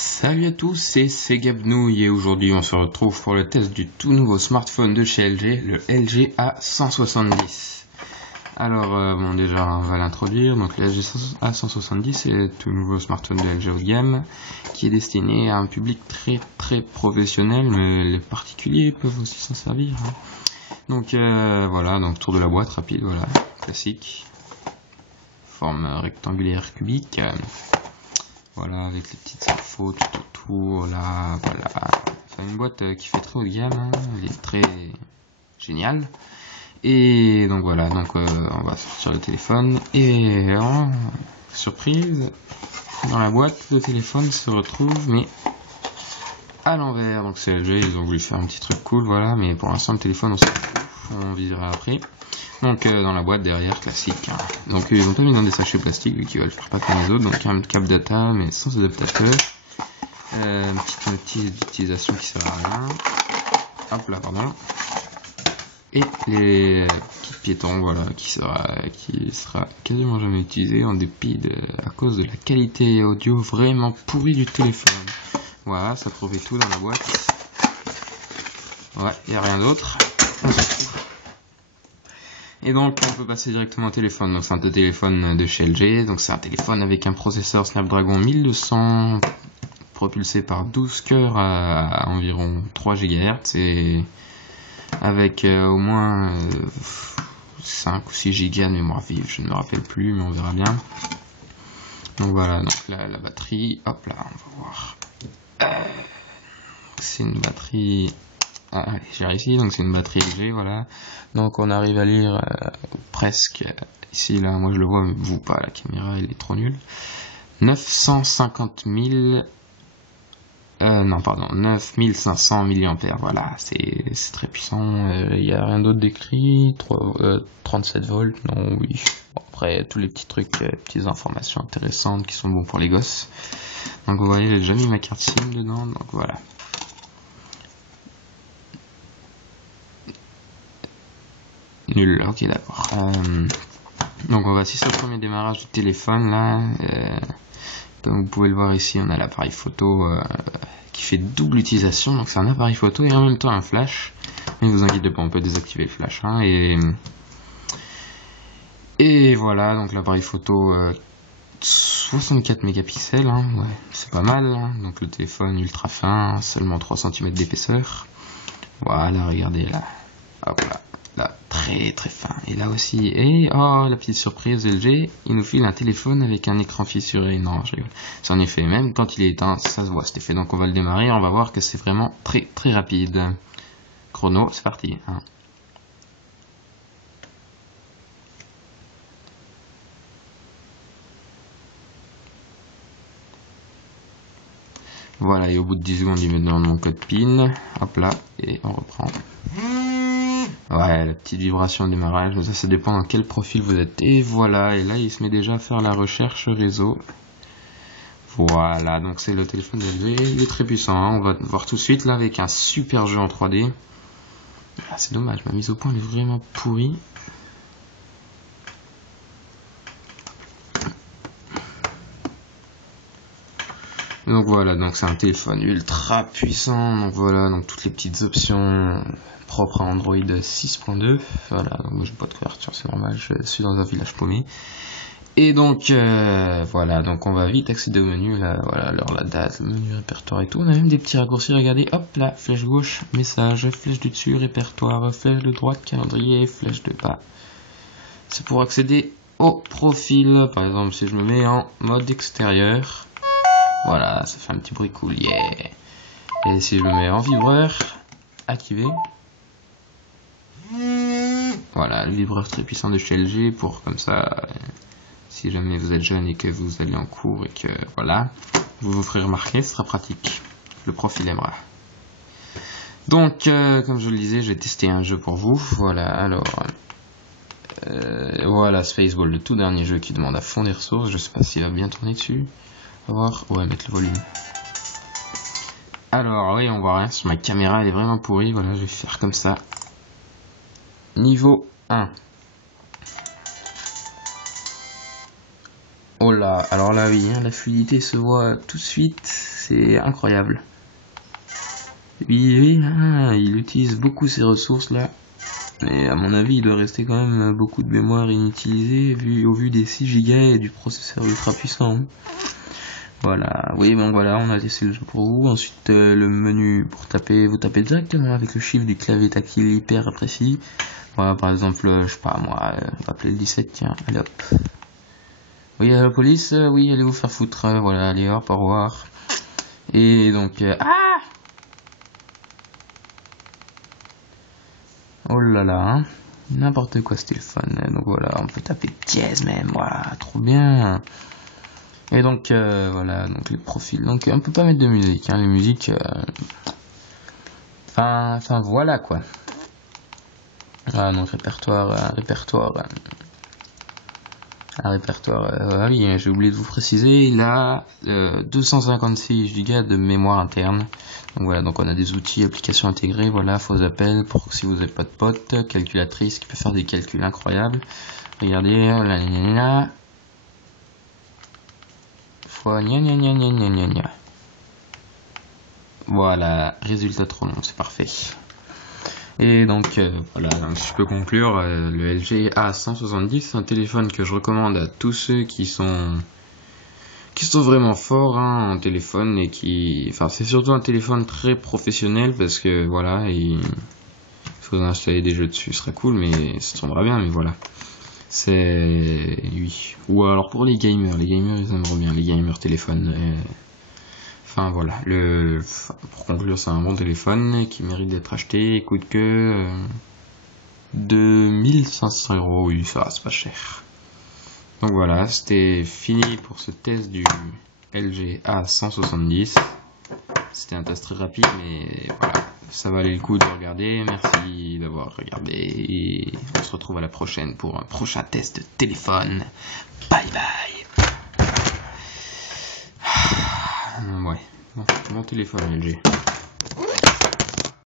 Salut à tous, c'est Gabnouille et aujourd'hui on se retrouve pour le test du tout nouveau smartphone de chez LG, le LG A170. Alors bon, déjà on va l'introduire. Donc le LG A170 c'est le tout nouveau smartphone de LG haut de gamme qui est destiné à un public très professionnel, mais les particuliers peuvent aussi s'en servir. Donc voilà, donc tour de la boîte rapide, voilà, classique, forme rectangulaire cubique. Voilà, avec les petites infos tout autour, là, voilà. C'est une boîte qui fait très haut de gamme, hein. Elle est très géniale. Et donc voilà, donc on va sortir le téléphone. Et surprise, dans la boîte, le téléphone se retrouve, mais à l'envers. Donc c'est LG, ils ont voulu faire un petit truc cool, voilà. Mais pour l'instant, le téléphone, on s'en fout, on visera après. Donc dans la boîte derrière, classique. Donc ils ont pas mis dans des sachets plastiques vu qu'ils veulent faire pas comme les autres. Donc un câble data mais sans adaptateur. Une petite notice d'utilisation qui sert à rien. Hop là, pardon. Et les petits piétons, voilà, qui sera quasiment jamais utilisé en dépit à cause de la qualité audio vraiment pourrie du téléphone. Voilà, ça trouvait tout dans la boîte. Ouais, y a rien d'autre. Et donc on peut passer directement au téléphone. Donc c'est un téléphone de chez LG. Donc c'est un téléphone avec un processeur Snapdragon 1200 propulsé par 12 cœurs à environ 3 GHz et avec au moins 5 ou 6 Go de mémoire vive. Je ne me rappelle plus, mais on verra bien. Donc voilà, donc la batterie, hop là, on va voir. C'est une batterie... Ah, allez, j'ai réussi, donc c'est une batterie LG, voilà. Donc on arrive à lire presque, ici là, moi je le vois, mais vous pas, la caméra elle est trop nulle. 950 000, non pardon, 9500 mAh, voilà, c'est très puissant. Il n'y a rien d'autre d'écrit, 37 volts, non, oui. Bon, après, tous les petits trucs, petites informations intéressantes qui sont bons pour les gosses. Donc vous voyez, j'ai déjà mis ma carte SIM dedans, donc voilà. Nul, ok d'accord. Donc on va assister au premier démarrage du téléphone là. Comme vous pouvez le voir ici, on a l'appareil photo qui fait double utilisation. Donc c'est un appareil photo et en même temps un flash. Mais ne vous inquiétez pas, on peut désactiver le flash. Hein, et voilà, donc l'appareil photo 64 mégapixels, hein, ouais, c'est pas mal. Hein, donc le téléphone ultra fin, seulement 3 cm d'épaisseur. Voilà, regardez là. Hop là. Là, très fin. Et là aussi, et oh, la petite surprise LG, il nous file un téléphone avec un écran fissuré. Non, je rigole. C'est en effet, même quand il est éteint, ça se voit cet effet. Donc on va le démarrer, on va voir que c'est vraiment très rapide. Chrono, c'est parti. Hein. Voilà, et au bout de 10 secondes, il met dans mon code PIN. Hop là, et on reprend. Ouais, la petite vibration de démarrage, ça dépend dans quel profil vous êtes. Et voilà, et là il se met déjà à faire la recherche réseau. Voilà, donc c'est le téléphone LG, il est très puissant, hein. On va voir tout de suite là avec un super jeu en 3D. Ah, c'est dommage, ma mise au point elle est vraiment pourrie. Donc voilà, donc c'est un téléphone ultra puissant, donc voilà, donc toutes les petites options propres à Android 6.2, voilà, donc moi j'ai pas de couverture, c'est normal, je suis dans un village paumé. Et donc voilà, donc on va vite accéder au menu, là, voilà, alors la date, le menu répertoire et tout, on a même des petits raccourcis, regardez, hop là, flèche gauche, message, flèche du dessus, répertoire, flèche de droite, calendrier, flèche de bas. C'est pour accéder au profil, par exemple si je me mets en mode extérieur, voilà, ça fait un petit bruit cool, yeah. Et si je le mets en vibreur, activé. Voilà, le vibreur très puissant de chez LG pour comme ça, si jamais vous êtes jeune et que vous allez en cours et que voilà, vous vous ferez remarquer, ce sera pratique. Le prof il aimera. Donc, comme je le disais, j'ai testé un jeu pour vous. Voilà, alors, voilà, Spaceball, le tout dernier jeu qui demande à fond des ressources. Je sais pas s'il va bien tourner dessus. On va voir, ouais, mettre le volume. Alors, oui, on voit rien sur ma caméra, elle est vraiment pourrie. Voilà, je vais faire comme ça. Niveau 1. Oh là, alors là oui, hein, la fluidité se voit tout de suite, c'est incroyable. Oui, hein, il utilise beaucoup ses ressources là. Mais à mon avis, il doit rester quand même beaucoup de mémoire inutilisée au vu des 6 Go et du processeur ultra puissant. Voilà, oui, bon voilà, on a testé le jeu pour vous. Ensuite, le menu pour taper, vous tapez directement avec le chiffre du clavier tactile hyper précis. Voilà, par exemple, je sais pas moi, on va appeler le 17, tiens, allez hop. Oui, la police, oui, allez vous faire foutre, voilà, allez hop, au revoir. Et donc, oh là là, hein. N'importe quoi ce téléphone. Donc voilà, on peut taper dièse même, voilà, trop bien. Et donc voilà, donc les profils. Donc on peut pas mettre de musique, hein, les musiques. Enfin voilà quoi. Ah donc répertoire. Ah oui, j'ai oublié de vous préciser, il a 256 Go de mémoire interne. Donc voilà, donc on a des outils, applications intégrées, voilà, faux appels pour si vous n'avez pas de pote, calculatrice qui peut faire des calculs incroyables. Regardez, là, fois gna. Voilà, résultat trop long, c'est parfait. Et donc voilà, donc si je peux conclure, le LG A170, c'est un téléphone que je recommande à tous ceux qui sont vraiment forts hein, en téléphone et enfin c'est surtout un téléphone très professionnel parce que voilà, il faut installer des jeux dessus, ce serait cool, mais ça tournera bien, mais voilà. C'est oui. Ou alors pour les gamers ils aimeront bien les gamers téléphones. Enfin voilà, pour conclure, c'est un bon téléphone qui mérite d'être acheté. Il coûte que 2500 €. Oui, ça va, c'est pas cher. Donc voilà, c'était fini pour ce test du LG A170. C'était un test très rapide, mais voilà, ça valait le coup de regarder. Merci d'avoir regardé et on se retrouve à la prochaine pour un prochain test de téléphone. Bye bye. Ouais, bon téléphone LG.